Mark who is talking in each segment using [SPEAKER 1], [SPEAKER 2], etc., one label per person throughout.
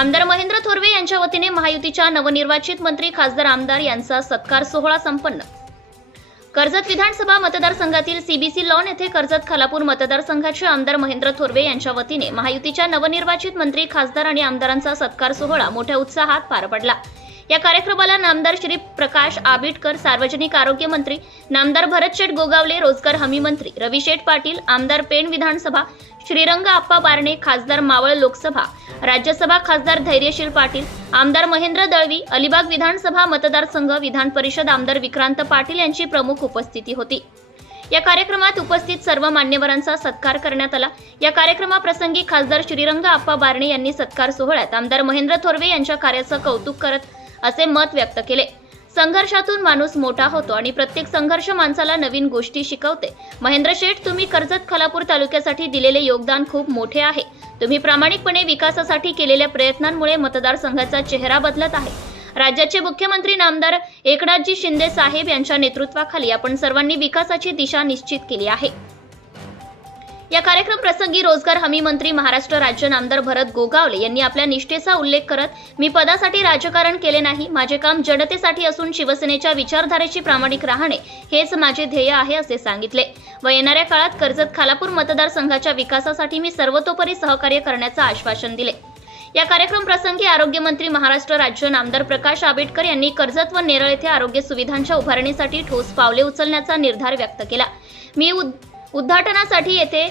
[SPEAKER 1] आमदार महेंद्र थोरवे यांच्यावतीने महायुतीच्या नवनिर्वाचित मंत्री खासदार आमदार यांचा सत्कार सोहळा संपन्न. कर्जत विधानसभा मतदारसंघातील सीबीसी लॉन येथे कर्जत खालापूर मतदारसंघाचे आमदार महेंद्र थोरवे यांच्या वतीने महायुतीच्या नवनिर्वाचित मंत्री खासदार आणि आमदारांचा सत्कार सोहळा मोठ्या उत्साहात पार पडला. या कार्यक्रमाला नामदार श्री प्रकाश आबिटकर सार्वजनिक आरोग्य मंत्री नामदार भरत शेठ गोगावले रोजगार हमी मंत्री रवी शेठ पाटील आमदार पेण विधानसभा श्रीरंग आप्पा बारणे खासदार मावळ लोकसभा राज्यसभा खासदार धैर्यशील पाटील आमदार महेंद्र दळवी अलिबाग विधानसभा मतदारसंघ विधान परिषद आमदार विक्रांत पाटील यांची प्रमुख उपस्थिती होती. या कार्यक्रमात उपस्थित सर्व मान्यवरांचा सत्कार करण्यात आला. या कार्यक्रमाप्रसंगी खासदार श्रीरंग आप्पा बारणे यांनी सत्कार सोहळ्यात आमदार महेंद्र थोरवे यांच्या कार्याचं कौतुक करत असे मत व्यक्त केले. संघर्षातून माणूस मोठा होतो आणि प्रत्येक संघर्ष माणसाला नवीन गोष्टी शिकवते. महेंद्र शेठ तुम्ही कर्जत खालापूर तालुक्यासाठी दिलेले योगदान खूप मोठे आहे. तुम्ही प्रामाणिकपणे विकासासाठी केलेल्या प्रयत्नांमुळे मतदारसंघाचा चेहरा बदलत आहे. राज्याचे मुख्यमंत्री नामदार एकनाथजी शिंदे साहेब यांच्या नेतृत्वाखाली आपण सर्वांनी विकासाची दिशा निश्चित केली आहे. या कार्यक्रम प्रसंगी रोजगार हमी मंत्री महाराष्ट्र राज्य नामदार भरत गोगावले यांनी आपल्या निष्ठेचा उल्लेख करत मी पदासाठी राजकारण केले नाही माझे काम जनतेसाठी असून शिवसेनेच्या विचारधारेची प्रामाणिक राहणे हेच माझे ध्येय आहे असे सांगितले. व येणाऱ्या काळात कर्जत खालापूर मतदारसंघाच्या विकासासाठी मी सर्वतोपरी सहकार्य करण्याचं आश्वासन दिले. या कार्यक्रम प्रसंगी आरोग्यमंत्री महाराष्ट्र राज्य नामदार प्रकाश आंबेडकर यांनी कर्जत व नेरळ येथे आरोग्य सुविधांच्या उभारणीसाठी ठोस पावले उचलण्याचा निर्धार व्यक्त केला. मी उद- उद्घाटनासाठी येथे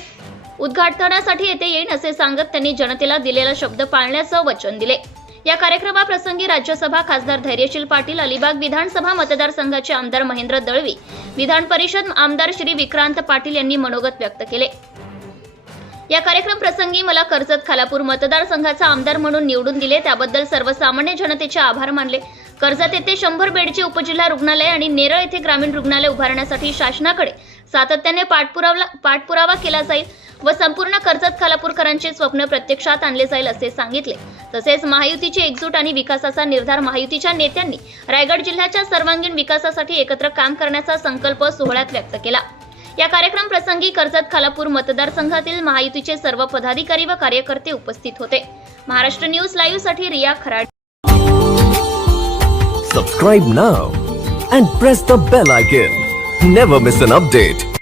[SPEAKER 1] उद्घाटनासाठी येथे येईन असे सांगत त्यांनी जनतेला दिलेला शब्द पाळण्याचं वचन दिले. या कार्यक्रमाप्रसंगी राज्यसभा खासदार धैर्यशील पाटील अलिबाग विधानसभा मतदारसंघाचे आमदार महेंद्र दळवी विधान परिषद आमदार श्री विक्रांत पाटील यांनी मनोगत व्यक्त केले. या कार्यक्रम प्रसंगी मला कर्जत खालापूर मतदारसंघाचा आमदार म्हणून निवडून दिले. त्याबद्दल सर्वसामान्य जनतेचे आभार मानले. कर्जत येथे शंभर बेडचे उपजिल्हा रुग्णालय आणि नेरळ येथे ग्रामीण रुग्णालय उभारण्यासाठी शासनाकडे सातत्याने पाठपुरावा पाठपुरावा केला जाईल व संपूर्ण कर्जत खालापूरकरांचे स्वप्न प्रत्यक्षात आणले जाईल असे सांगितले. तसेच महायुतीची एकजूट आणि विकासाचा निर्धार महायुतीच्या नेत्यांनी रायगड जिल्ह्याच्या सर्वांगीण विकासासाठी एकत्र काम करण्याचा संकल्प सोहळ्यात व्यक्त केला. या कार्यक्रम प्रसंगी कर्जत खालापूर मतदारसंघातील महायुतीचे सर्व पदाधिकारी व कार्यकर्ते उपस्थित होते. Maharashtra news लाईव्हसाठी Riya Kharad.
[SPEAKER 2] Subscribe now and press the bell icon never miss an update